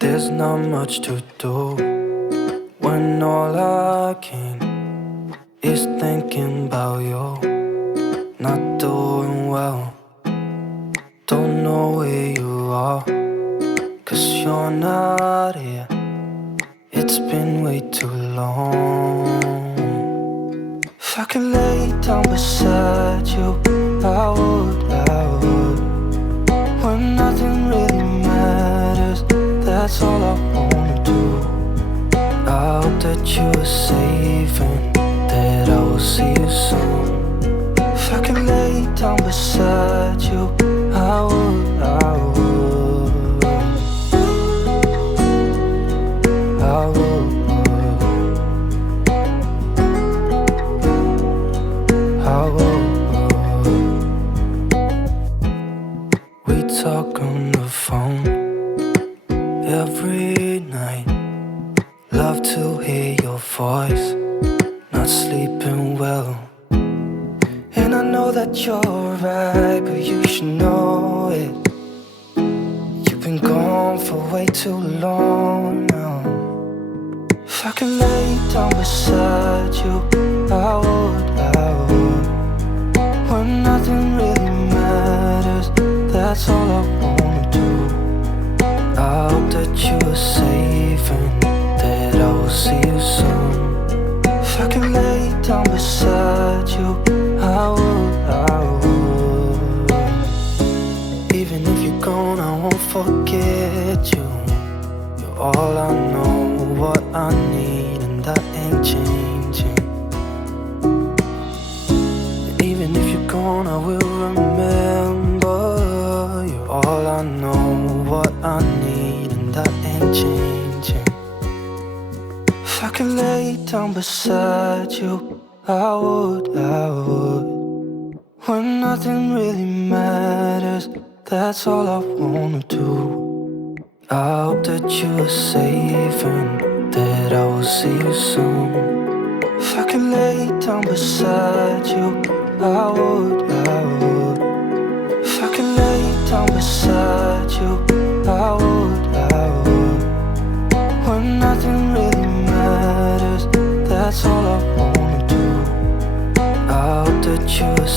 There's not much to do when all I can is thinking about you. Not doing well, don't know where you are, 'cause you're not here. It's been way too long. If I could lay down beside you, I would, when nothing really matters. That's all I wanna do. I hope that you are safe and that I will see you soon. If I could lay down beside you, I would, I would, I would, I would. We talk on the phone every night. Love to hear your voice. Not sleeping well, and I know that you're right, but you should know it. You've been gone for way too long now. If I could lay down beside you, I would, when nothing really matters. That's all I wanna do. I hope that you are safe and that I will see you soon. If I could lay down beside you, I would, I would. Even if you're gone, I won't forget you. You're all I know, what I need, and that ain't changing. And even if you're gone, I will remember. You're all I know, what I need, and that ain't changing. If I could lay down beside you, I would, I would. When nothing really matters, that's all I wanna do. I hope that you are safe and that I will see you soon. If I could lay down beside you, I would, I would. If I could lay down beside you, I would, I would. When nothing really matters, that's all I wanna do. I hope that you are